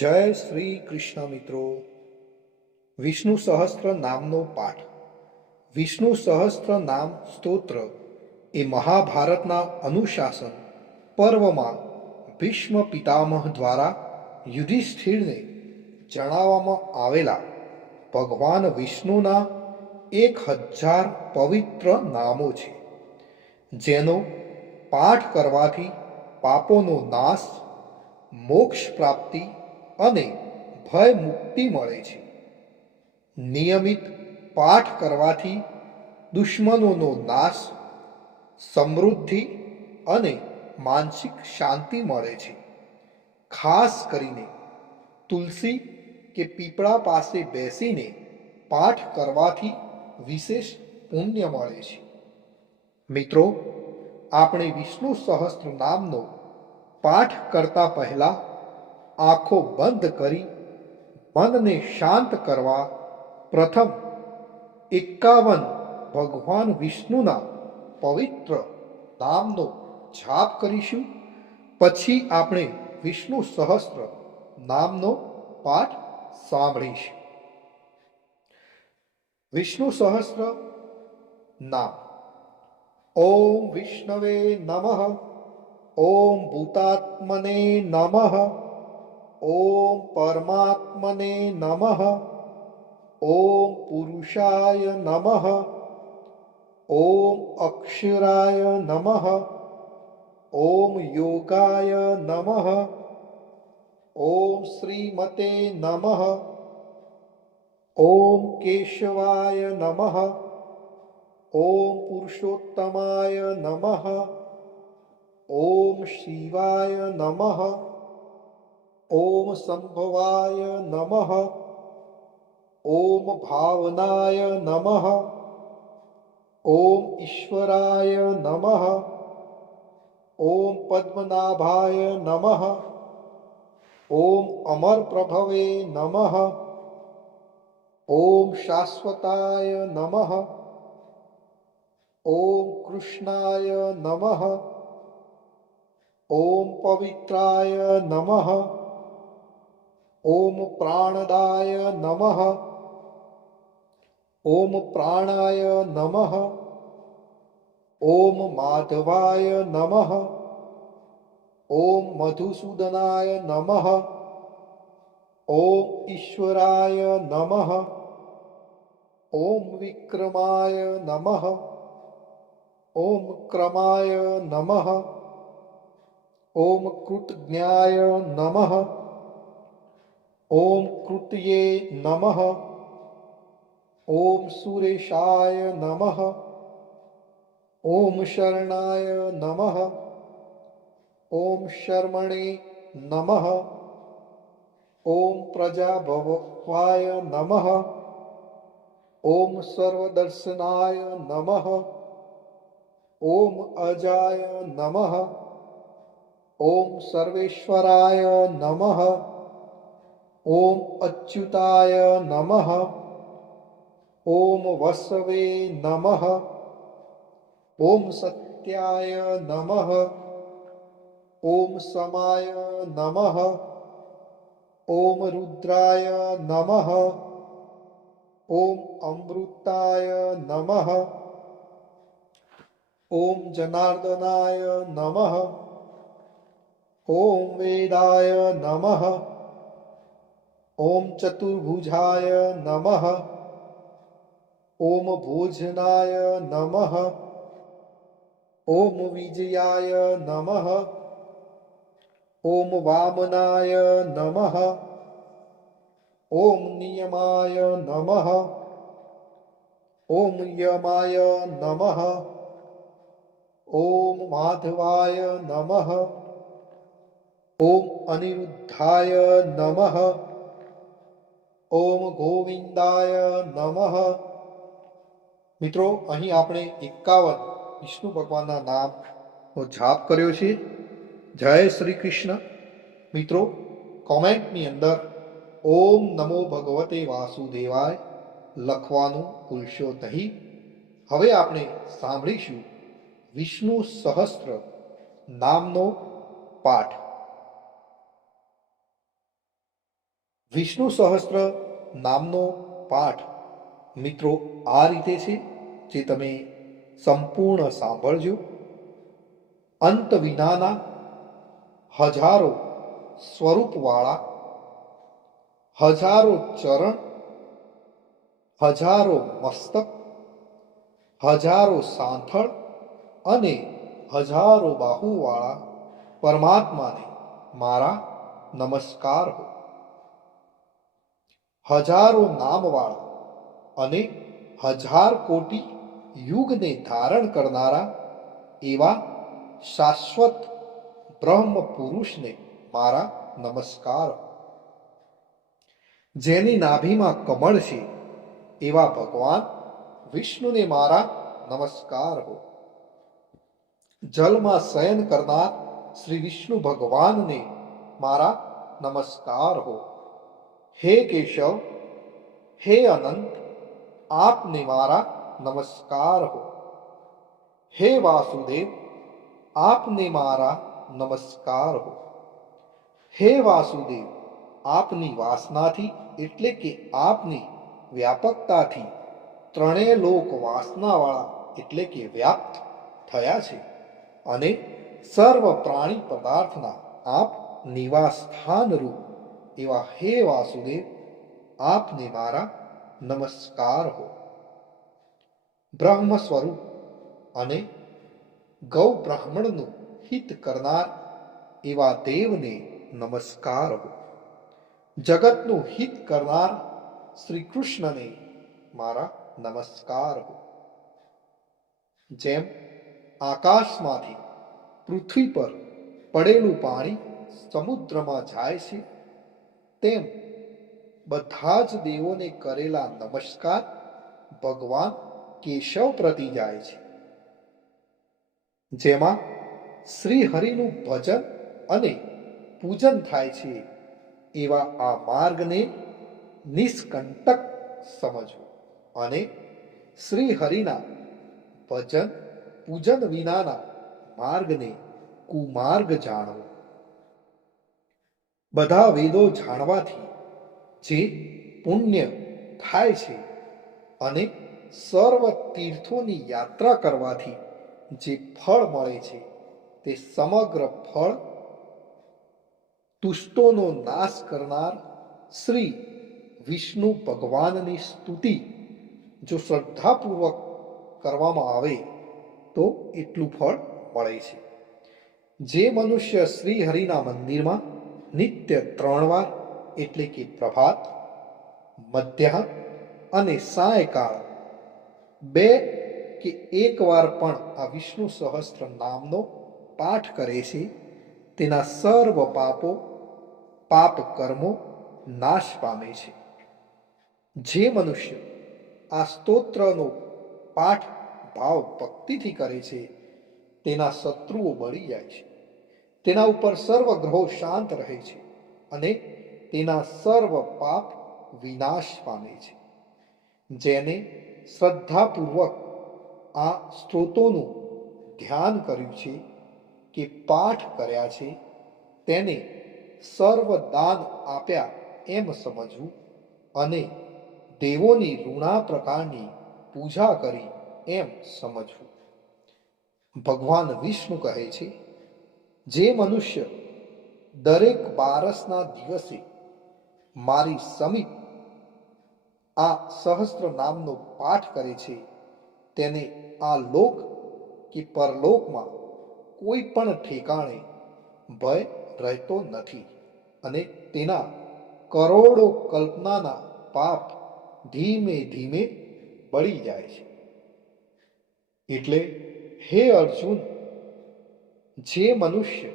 જય શ્રી કૃષ્ણ મિત્રો. વિષ્ણુ સહસ્ત્ર નામનો પાઠ. વિષ્ણુ સહસ્ત્ર નામ સ્તોત્ર એ મહાભારતના અનુશાસન પર્વમાં ભીષ્મ પિતામહ દ્વારા યુધિષ્ઠિરને જણાવવામાં આવેલા ભગવાન વિષ્ણુના 1000 પવિત્ર નામો છે, જેનો પાઠ કરવાથી પાપોનો નાશ, મોક્ષ પ્રાપ્તિ અને ભય મુક્તિ મળે છે. નિયમિત પાઠ કરવાથી દુશ્મનોનો નાશ, સમૃદ્ધિ અને માનસિક શાંતિ મળે છે. ખાસ કરીને તુલસી કે પીપળા પાસે બેસીને પાઠ કરવાથી વિશેષ પુણ્ય મળે છે. મિત્રો, આપણે વિષ્ણુ સહસ્ત્ર નામનો પાઠ કરતા પહેલા આંખો બંધ કરી મનને શાંત કરવા પ્રથમ 51 ભગવાન વિષ્ણુના પવિત્ર નામનો જાપ કરીશું. પછી આપણે વિષ્ણુ સહસ્ત્ર નામનો પાઠ સાંભળીશું. વિષ્ણુ સહસ્ત્ર નામ. ઓમ વિષ્ણવે નમઃ. ઓમ ભૂતાત્મને નમઃ. ઓમ પરમાત્મને નમઃ. ઓમ પુરુષાય નમઃ. ઓમ અક્ષરાય નમઃ. ઓમ યોગાય નમઃ. ઓમ શ્રીમતે નમઃ. ઓમ કેશવાય નમઃ. ઓમ પુરુષોત્તમાય નમઃ. ઓમ શિવાય નમઃ. ઓમ સંભવાય નમઃ. ઓમ ભાવનાય નમઃ. ઓમ ઈશ્વરાય નમઃ. ઓમ પદ્મનાભાય નમઃ. ઓમ અમરપ્રભવે નમઃ. ઓમ શાશ્વતાય નમઃ. ઓમ કૃષ્ણાય નમઃ. ઓમ પવિત્રાય નમઃ. ઓમ પ્રાણદાય નમઃ. ઓમ પ્રાણાય નમઃ. ઓમ માધવાય નમઃ. ઓમ મધુસૂદનાય નમઃ. ઓમ ઈશ્વરાય નમઃ. ઓમ વિક્રમાય નમઃ. ઓમ ક્રમાય નમઃ. ઓમ કૃતજ્ઞાય નમઃ. ઓમ કૃતયે નમઃ. ઓમ સુરેશાય નમઃ. ઓમ શરણાય નમઃ. ઓમ શર્મણે નમઃ. ઓમ પ્રજાભવાય નમઃ. ઓમ સર્વદર્શનાય નમઃ. ઓમ અજાય નમઃ. ઓમ સર્વેશ્વરાય નમઃ. ઓમ અચ્યુતાય નમઃ. ઓમ વસવે નમઃ. ઓમ સત્યાય નમઃ. ઓમ સમાય નમઃ. ઓમ રુદ્રાય નમઃ. ઓમ અમૃતાય નમઃ. ઓમ જનાર્દનાય નમઃ. ઓમ વેદાય નમઃ. ઓમ ચતુર્ભુજાય નમઃ. ઓમ ભોજનાય નમઃ. ઓમ વિજયાય નમઃ. ઓમ વામનાય નમઃ. ઓમ નિયમાય નમઃ. ઓમ યમાય નમઃ. ઓમ માધવાય નમઃ. ઓમ અનિરુદ્ધાય નમઃ. ઓમ ગોવિંદાય નમઃ. મિત્રો, અહીં આપણે 51 વિષ્ણુ ભગવાનના નામનો જાપ કર્યો છે. જય શ્રી કૃષ્ણ. મિત્રો, કોમેન્ટની અંદર ઓમ નમો ભગવતે વાસુદેવાય લખવાનું ભૂલશો નહીં. હવે આપણે સાંભળીશું વિષ્ણુ સહસ્ત્ર નામનો પાઠ. વિષ્ણુ સહસ્ત્ર નામનો પાઠ મિત્રો આ રીતે છે, જે તમે સંપૂર્ણ સાંભળજો. અંત વિનાના હજારો સ્વરૂપવાળા, હજારો ચરણ, હજારો મસ્તક, હજારો સાંથળ અને હજારો બાહુવાળા પરમાત્માને મારા નમસ્કાર હો. હજારો નામવાળા અને હજાર કોટી યુગને ધારણ કરનારા એવા શાશ્વત બ્રહ્મ પુરુષને મારા નમસ્કાર હો. જેની નાભીમાં કમળ છે એવા ભગવાન વિષ્ણુને મારા નમસ્કાર હો. જલમાં શયન કરનાર શ્રી વિષ્ણુ ભગવાનને મારા નમસ્કાર હો. હે કેશવ, હે અનંત, આપને મારા નમસ્કાર હો. હે વાસુદેવ, આપને મારા નમસ્કાર હો. હે વાસુદેવ, આપની વાસનાથી એટલે કે આપની વ્યાપકતાથી ત્રણેય લોક વાસનાવાળા એટલે કે વ્યાપ્ત થયા છે, અને સર્વ પ્રાણી પદાર્થના આપ નિવાસ સ્થાનરૂપ એવા હે વાસુદેવ, આપને મારા નમસ્કાર હો. બ્રહ્મ સ્વરૂપ અને ગૌ બ્રાહ્મણનું હિત કરનાર એવા દેવને નમસ્કાર હો. જગતનું હિત કરનાર શ્રી કૃષ્ણને મારા નમસ્કાર હો. જેમ આકાશમાંથી પૃથ્વી પર પડેલું પાણી સમુદ્રમાં જાય છે, તેમ બધા જ દેવોને કરેલા નમસ્કાર ભગવાન કેશવ પ્રતિ જાય છે. જેમાં શ્રી હરિનું ભજન અને પૂજન થાય છે, એવા આ માર્ગને નિષ્કંટક સમજવો અને શ્રી હરિના ભજન પૂજન વિનાના માર્ગને કુમાર્ગ જાણવો. બધા વેદો જાણવાથી જે પુણ્ય થાય છે અને સર્વ તીર્થોની યાત્રા કરવાથી જે ફળ મળે છે, તે સમગ્ર ફળ દુષ્ટોનો નાશ કરનાર શ્રી વિષ્ણુ ભગવાનની સ્તુતિ જો શ્રદ્ધાપૂર્વક કરવામાં આવે તો એટલું ફળ મળે છે. જે મનુષ્ય શ્રી હરિના મંદિરમાં નિત્ય 3 વાર એટલે કે પ્રભાત, મધ્યાહન અને સાયકાળ 2 કે 1 વાર પણ આ વિષ્ણુ સહસ્ત્ર નામનો પાઠ કરે છે, તેના સર્વ પાપ કર્મો નાશ પામે છે. જે મનુષ્ય આ સ્તોત્રનો પાઠ ભાવ ભક્તિથી કરે છે, તેના શત્રુઓ બળી જાય છે, તેના ઉપર સર્વ ગ્રહો શાંત રહે છે અને તેના સર્વ પાપ વિનાશ પામે છે. જેને શ્રદ્ધાપૂર્વક આ સ્ત્રોતોનું ધ્યાન કર્યું છે કે પાઠ કર્યા છે, તેને સર્વ દાન આપ્યા એમ સમજવું અને દેવોની ઋણા પ્રકારની પૂજા કરી એમ સમજવું. ભગવાન વિષ્ણુ કહે છે, જે મનુષ્ય દરેક બારસના દિવસે મારી સમીપ આ સહસ્ત્ર નામનો પાઠ કરે છે, તેને આ લોક કે પરલોકમાં કોઈ પણ ઠેકાણે ભય રહેતો નથી અને તેના કરોડો કલ્પનાના પાપ ધીમે ધીમે બળી જાય છે. એટલે હે અર્જુન, જે મનુષ્ય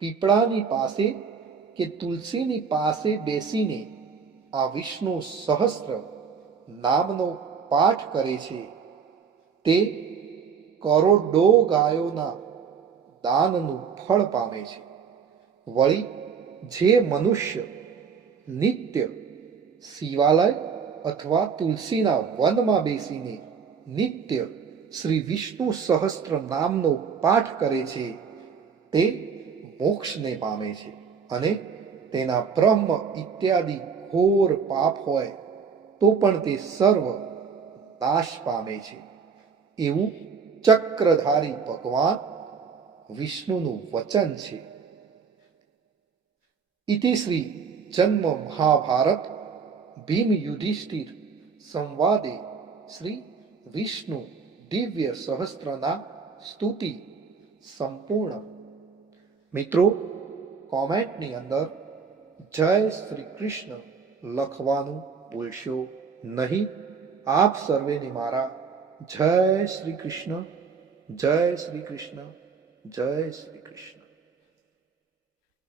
પીપળાની પાસે કે તુલસીની પાસે બેસીને આ વિષ્ણુ સહસ્ત્ર નામનો પાઠ કરે છે, તે કરોડો ગાયોના દાનનું ફળ પામે છે. વળી જે મનુષ્ય નિત્ય શિવાલય અથવા તુલસીના વનમાં બેસીને નિત્ય શ્રી વિષ્ણુ સહસ્ત્ર નામનો પાઠ કરે છે, તે મોક્ષને પામે છે અને તેના બ્રહ્મ ઇત્યાદિ ઘોર પાપ હોય તો પણ તે સર્વ નાશ પામે છે. એવું ચક્રધારી ભગવાન વિષ્ણુનું વચન છે. ઇતિ શ્રી જન્મ મહાભારત ભીમ યુધિષ્ઠિર સંવાદે શ્રી વિષ્ણુ દિવ્ય સહસ્ત્રના સ્તુતિ સંપૂર્ણ. મિત્રો, કોમેન્ટની અંદર જય શ્રી કૃષ્ણ લખવાનું ભૂલશો નહીં. આપ સર્વેને મારા જય શ્રી કૃષ્ણ, જય શ્રી કૃષ્ણ, જય શ્રી